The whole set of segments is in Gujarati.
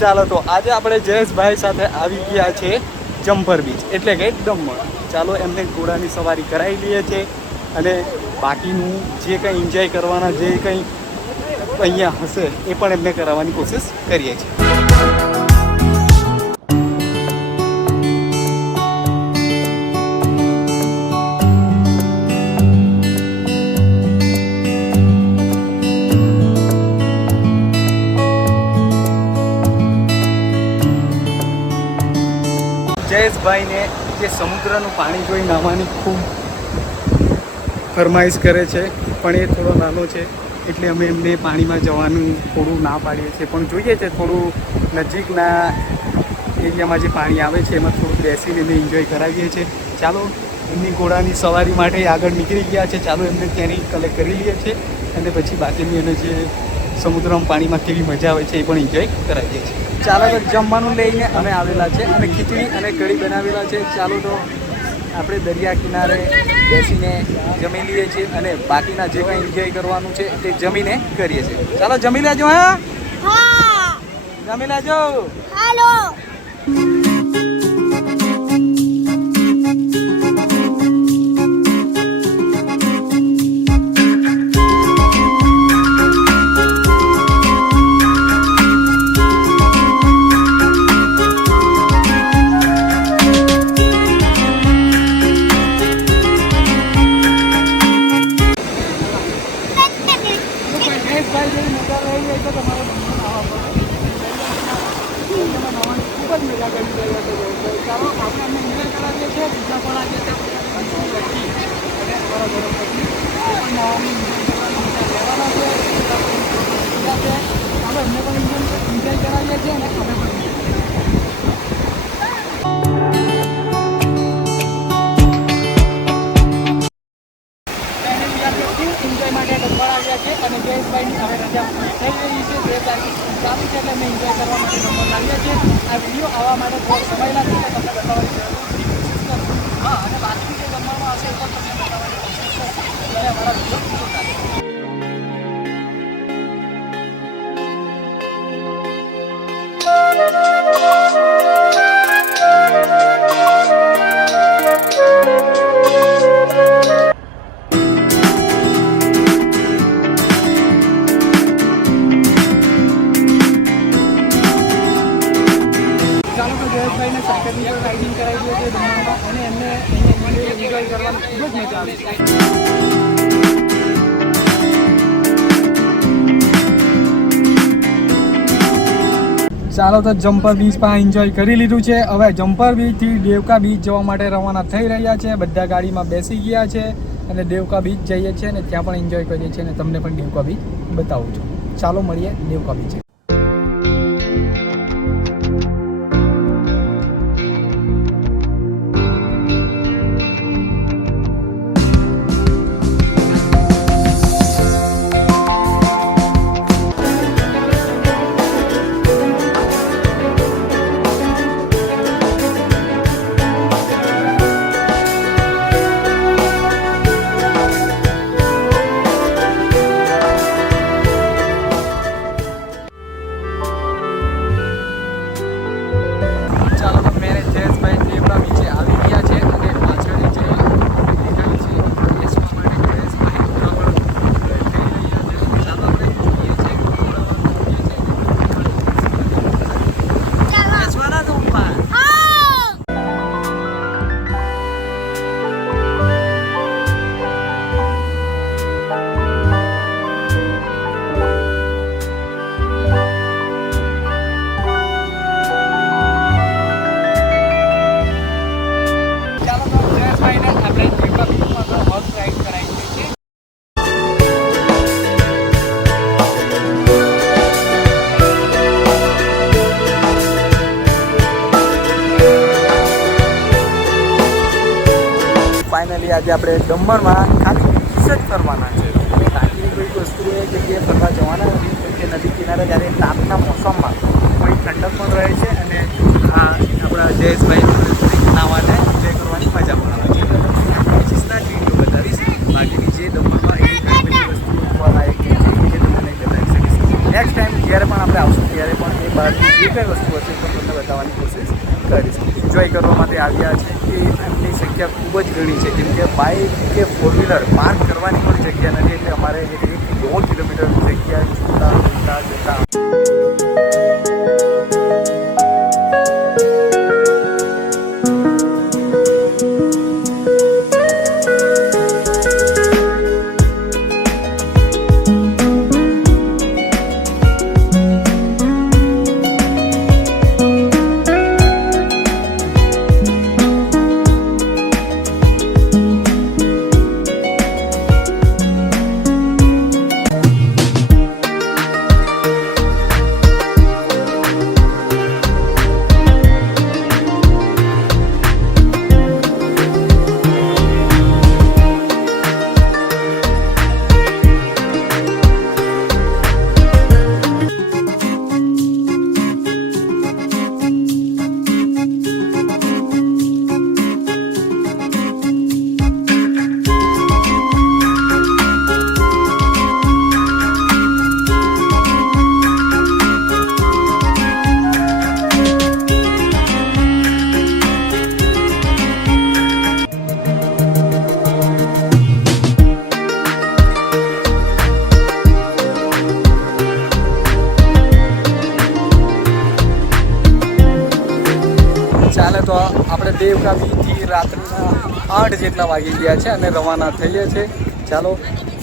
ચાલો તો આજે આપણે જયેશભાઈ સાથે આવી ગયા છે જમ્પર બીચ એટલે કે દમણ. ચાલો એમને ઘોડાની સવારી કરાવી લઈએ છીએ અને બાકીનું જે કંઈ એન્જોય કરવાના જે કંઈ અહીંયા હશે એ પણ એમને કરાવવાની કોશિશ કરીએ છીએ. જયેશભાઈને જે સમુદ્રનું પાણી જોઈ નાહવાની ખૂબ ફરમાઈશ કરે છે પણ એ થોડો નાનો છે એટલે અમે એમને પાણીમાં જવાનું થોડું ના પાડીએ છીએ, પણ જોઈએ છે થોડું નજીકના એરિયામાં જે પાણી આવે છે એમાં થોડું બેસીને અમે એન્જોય કરાવીએ છીએ. ચાલો એમની ઘોડાની સવારી માટે આગળ નીકળી ગયા છે, ચાલો એમને ત્યાંની કલેક્ટ કરી લઈએ છીએ અને પછી બાકીની એને જે સમુદ્રમાં પાણીમાં કેવી મજા આવે છે એ પણ એન્જોય કરાવીએ છીએ. ચાલો તો જમવાનું લઈને અમે આવેલા છે અને ખીચડી અને કઢી બનાવેલા છે. ચાલો તો આપણે દરિયા કિનારે બેસીને જમી લઈએ છીએ અને બાકીના જે કંઈ એન્જોય કરવાનું છે તે જમીને કરીએ છીએ. ચાલો જમી લેજો. હા જમી લેજો. હાલો. એન્જોય માટે ડબ્બા આવ્યા છે અને જયેશભાઈની હવે રજા થઈ રહી છે. 2 તારીખ ચાલુ છે એટલે અમે એન્જોય કરવા માટે નંબર લાવ્યા છે. આ વિડીયો આવવા માટે થોડો સમય લાગશે એટલે તમને બતાવવાની જરૂર કોશિશ કરશું. હા, અને બાકી જે જમવામાં હશે એ પણ તમને બતાવવાની કોશિશ કરશું. એટલે અમારા વિડીયો જોતા રહેજો. જયેશભાઈને સાયકલની પર રાઇડિંગ કરાવી છે દમણમાં અને એમને એન્જોય કરવાની ખૂબ જ મજા આવે છે. ચાલો તો જમ્પર બીચ પણ એન્જોય કરી લીધું છે. હવે જમ્પર બીચથી દેવકા બીચ જવા માટે રવાના થઈ રહ્યા છે. બધા ગાડીમાં બેસી ગયા છે અને દેવકા બીચ જઈએ છીએ અને ત્યાં પણ એન્જોય કરીએ છીએ અને તમને પણ દેવકા બીચ બતાવું છું. ચાલો મળીએ દેવકા બીચ. ફાઇનલી આજે આપણે દમણમાં ખાલી બીચ જ ફરવાના છે. બાકીની કોઈ વસ્તુ એ જગ્યાએ ફરવા જવાના નથી કેમ કે નદી કિનારે જ્યારે તાપના મોસમમાં થોડી ઠંડક પણ રહે છે અને આપણા જયેશભાઈ નાવાને એન્જોય કરવાની મજા પણ આવે છે. બીચીસના જ વિડીયો બતાવીશ, બાકીની જે દમણમાં એવી ઘણી બધી વસ્તુઓ જોવા લાયક છે જે તમને બતાવી શકીશ. નેક્સ્ટ ટાઈમ જ્યારે પણ આપણે આવશું ત્યારે પણ એ બહારની જે કંઈ વસ્તુ રહ્યા છે કે એમની સંખ્યા ખૂબ જ ઘણી છે, કેમ કે બાઇક કે ફોર વ્હીલર પાર્ક કરવાની પણ જગ્યા નથી, એટલે અમારે 1.5 કિલોમીટર જગ્યા જતા. ચાલે તો આપણે દેવકા બીચથી રાત્રિના 8 જેટલા વાગી ગયા છે અને રવાના થઈએ છીએ. ચાલો,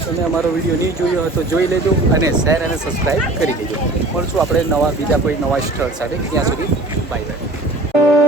તમે અમારો વિડીયો નહીં જોયો હોય તો જોઈ લેજો અને શેર અને સબસ્ક્રાઈબ કરી લેજો. મળશું આપણે બીજા કોઈ નવા સ્થળ સાથે. ત્યાં સુધી બાય બાય.